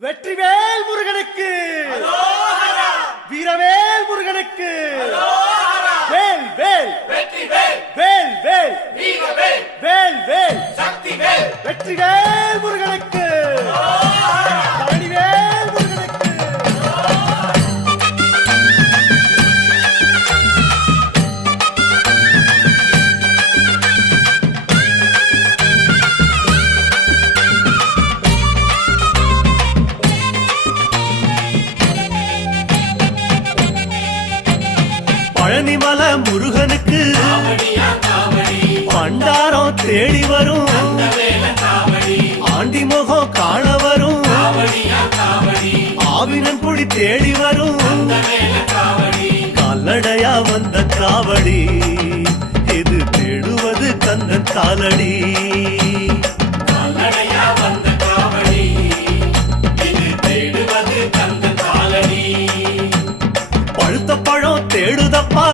வெற்றிவேல் முருகனுக்கு வீரவேல் முருகனுக்கு வேல் வேல் வேல் வேல் வேல் வேல் வெற்றிவேல் முருகனுக்கு பழனிவேல் முருகனுக்கு பழனிமல முருகனுக்கு பண்டாரம் தேடி வரும் ஆண்டி முகம் காண வரும் ஆவினன் குடி தேடி வரும் கால்நடையா வந்த காவடி இது தேடுவது கந்தன் காலடி பழுத்த பழம் தேடுதப்பா